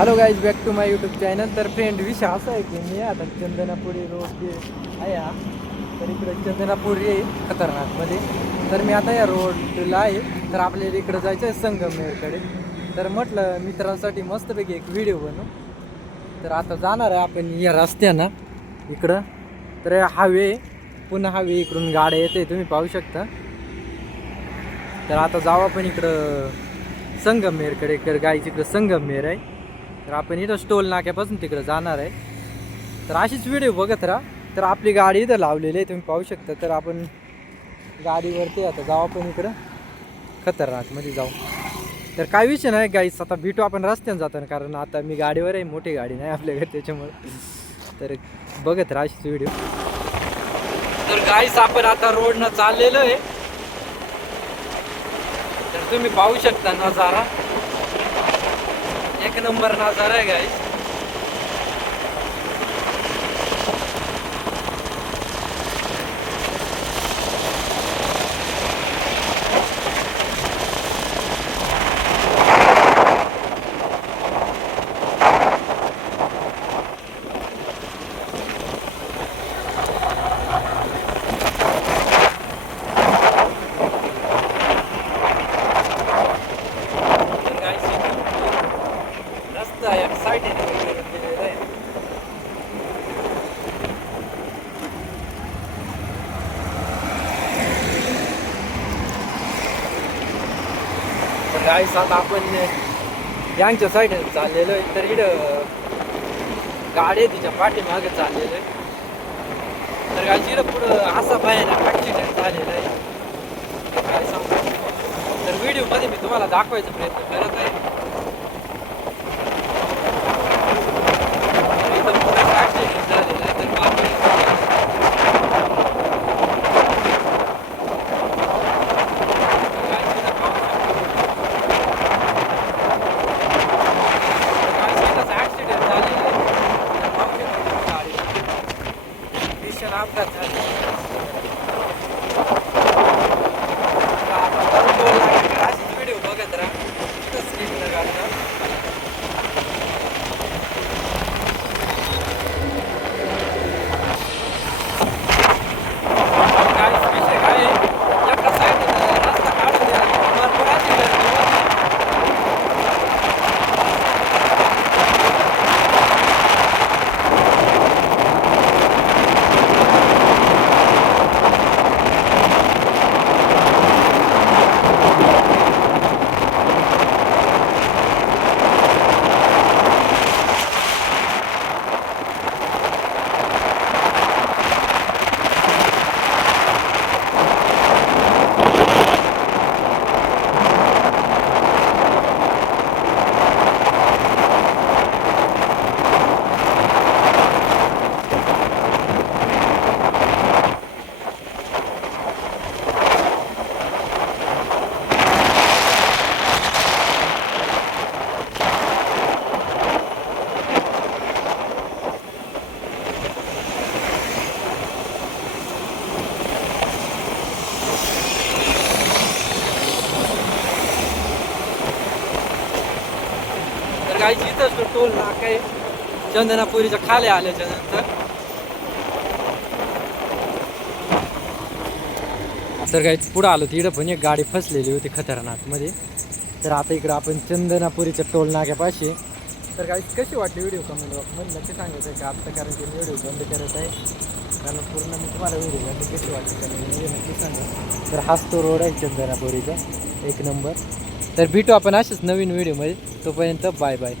Hello guys, back to my YouTube channel. तर friend, विषय असा आहे की मी आता चंदनापुरी रोड जे आहे हा, तर इकडं चंदनापुरी आहे खतरनाकमध्ये. तर मी आता या रोडला आहे, तर आपल्याला इकडं जायचं आहे संगमनेरकडे. तर म्हटलं मित्रांसाठी मस्तपैकी एक व्हिडिओ बनवू. तर आता जाणार आहे आपण या रस्त्यानं इकडं. तर हायवे, पुन्हा हायवे इकडून गाड्या येते, तुम्ही पाहू शकता. तर आता जाऊ आपण इकडं संगमनेरकडे. तर गाईच इकडं संगमनेर आहे. तर आपण इथं टोल नाक्यापासून तिकडं जाणार आहे. तर अशीच व्हिडिओ बघत राहा. तर आपली गाडी इथं लावलेली आहे, तुम्ही पाहू शकता. तर आपण गाडीवरती आता जाऊ आपण इकडं खतरनाकमध्ये जाऊ. तर काय विषय नाही गाईस, आता भेटू आपण रस्त्यानं जाताना, कारण आता मी गाडीवर आहे, मोठी गाडी नाही आपल्याकडे, त्याच्यामुळे. तर बघत राहा अशीच व्हिडिओ. तर गाईस आपण आता रोडनं चाललेलो आहे. तर तुम्ही पाहू शकता नजारा, एक नंबर नजारा आहे गाईस. रस्ता एक साईडने वगैरे केलेला आहे. तर गाईस आता आपण यांच्या साईडने चाललेलो आहे. तर इकडं गाडी तिच्या पाठीमागे चाललेलं आहे. तर गाईस इकडं पुढं असा भयानक ॲक्सिडेंट झालेला आहे, काय सांगू. तर व्हिडिओमध्ये मी तुम्हाला दाखवायचा प्रयत्न करत आहे. इथं पुढं ॲक्सिडेंट झालेला आहे. तर बाकी अपघात झाला. अशीच व्हिडिओ बघत राहा, स्क्रीन लगाता. काय विषय काय आहे, एका साईडने रस्ता काढून द्या, भरपूर अशी गर्दी होती. गाईची इथंच टोल नाका आहे चंदनापुरीच्या खाली आल्याच्या नंतर. तर गाईच पुढं आलो, तिकडं पण एक गाडी फसलेली होती खतरनाकमध्ये. तर आता इकडं आपण चंदनापुरीच्या टोल नाक्यापाशी. तर गाईच कशी वाटली व्हिडिओ कमेंट बॉक्समध्ये नक्की सांगायचं आहे का आत्ता, कारण की व्हिडिओ बंद करत आहे. कारण पूर्ण मी तुम्हाला व्हिडिओ बंद कशी वाटली कारण व्हिडिओ नक्की सांगा. तर हाच तो रोड आहे चंदनापुरीचा, एक नंबर. तर भेटू आपण अशाच नवीन व्हिडिओमध्ये. तोपर्यंत बाय बाय.